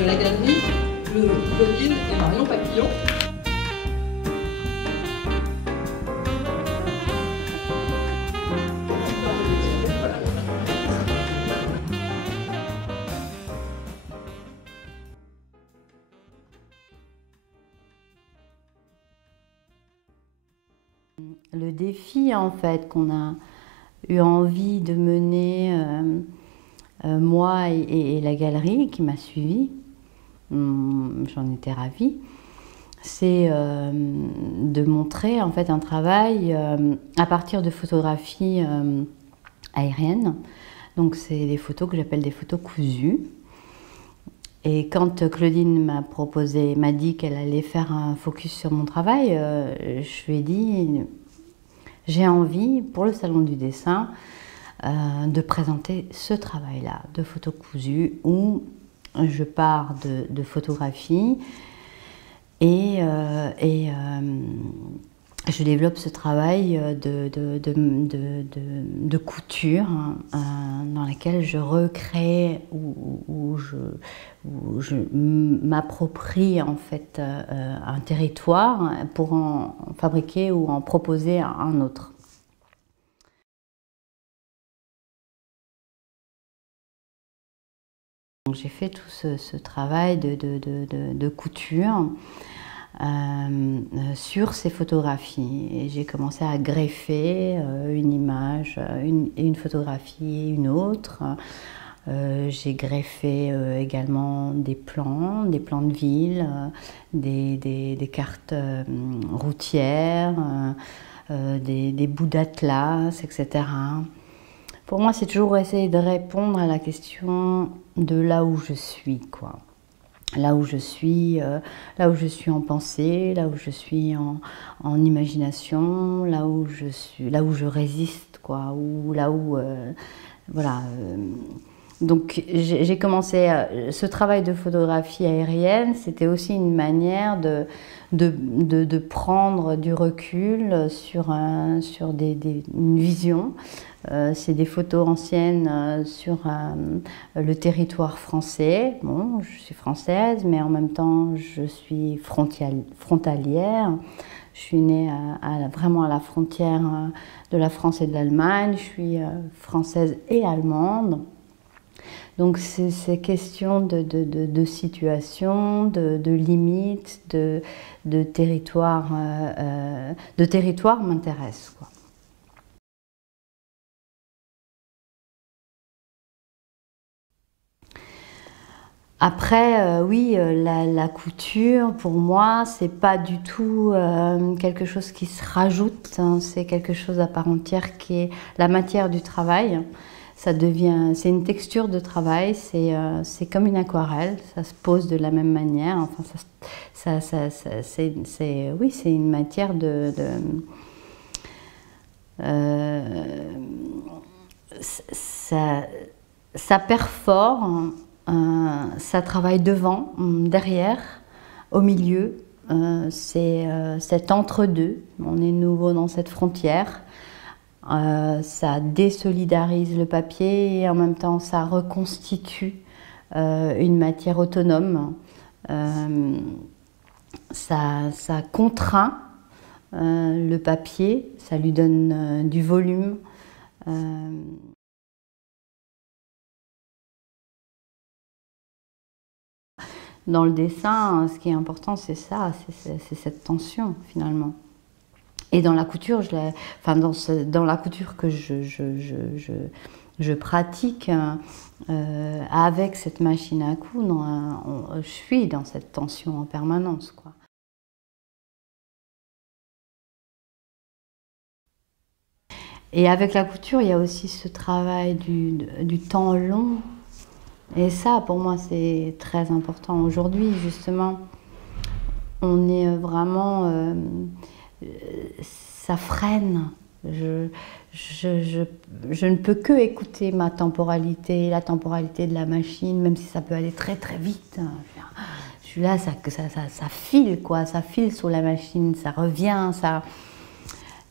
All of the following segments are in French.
de la galerie, Claudine et Marion Papillon. Le défi en fait qu'on a eu envie de mener, moi et la galerie qui m'a suivie, j'en étais ravie, c'est de montrer en fait un travail à partir de photographies aériennes. Donc c'est des photos que j'appelle des photos cousues. Et quand Claudine m'a dit qu'elle allait faire un focus sur mon travail, je lui ai dit j'ai envie pour le salon du dessin de présenter ce travail-là de photos cousues où je pars de photographies et je développe ce travail de couture dans laquelle je recrée où je m'approprie en fait un territoire pour en fabriquer ou en proposer un autre. J'ai fait tout ce travail de couture sur ces photographies et j'ai commencé à greffer une image, une photographie et une autre. J'ai greffé également des plans de ville, des cartes routières, des bouts d'atlas, etc. Pour moi, c'est toujours essayer de répondre à la question de là où je suis, quoi. Là où je suis en pensée, là où je suis en imagination, là où je résiste, quoi, ou là où, voilà. Donc j'ai commencé ce travail de photographie aérienne, c'était aussi une manière de prendre du recul sur une vision. C'est des photos anciennes sur le territoire français. Bon, je suis française, mais en même temps, je suis frontalière. Je suis née vraiment à la frontière de la France et de l'Allemagne. Je suis française et allemande. Donc ces questions de situation, de limites, de territoire m'intéressent, quoi. Après, oui, la couture, pour moi, c'est pas du tout quelque chose qui se rajoute, hein, c'est quelque chose à part entière qui est la matière du travail. Ça devient, c'est une texture de travail, c'est comme une aquarelle, ça se pose de la même manière. Enfin, oui, c'est une matière ça perfore. Ça travaille devant, derrière, au milieu. C'est cet entre-deux. On est nouveau dans cette frontière. Ça désolidarise le papier et en même temps ça reconstitue une matière autonome. Ça contraint le papier, ça lui donne du volume. Dans le dessin, ce qui est important, c'est ça, c'est cette tension finalement. Et dans la couture, dans la couture que je pratique avec cette machine à coudre, je suis dans cette tension en permanence, quoi. Et avec la couture, il y a aussi ce travail du temps long. Et ça, pour moi, c'est très important. Aujourd'hui, justement, on est vraiment... ça freine. Je ne peux que écouter ma temporalité, la temporalité de la machine, même si ça peut aller très très vite. Je suis là, ça file, quoi. Ça file sur la machine, ça revient, ça...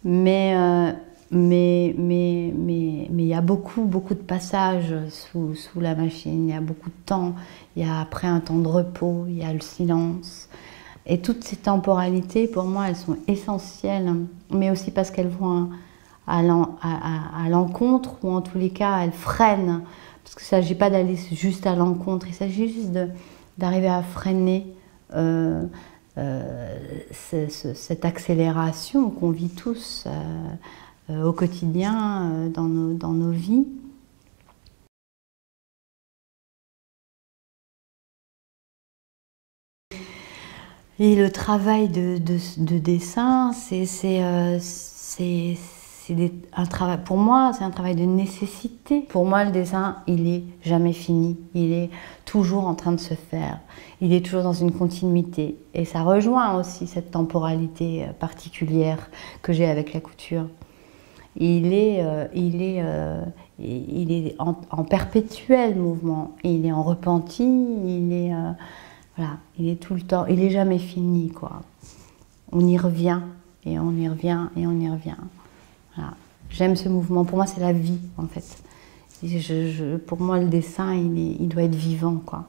Mais Mais il y a beaucoup de passages sous la machine, il y a beaucoup de temps, il y a après un temps de repos, il y a le silence. Et toutes ces temporalités, pour moi, elles sont essentielles, mais aussi parce qu'elles vont à l'encontre, ou en tous les cas, elles freinent. Parce qu'il ne s'agit pas d'aller juste à l'encontre, il s'agit juste d'arriver à freiner cette accélération qu'on vit tous au quotidien, dans nos vies. Et le travail de dessin, un travail, pour moi, c'est un travail de nécessité. Pour moi, le dessin, il est jamais fini. Il est toujours en train de se faire. Il est toujours dans une continuité. Et ça rejoint aussi cette temporalité particulière que j'ai avec la couture. Il est en perpétuel mouvement. Il est en repenti. Voilà, il est tout le temps. Il n'est jamais fini, quoi. On y revient et on y revient et on y revient. Voilà. J'aime ce mouvement. Pour moi, c'est la vie, en fait. Pour moi, le dessin, il doit être vivant, quoi.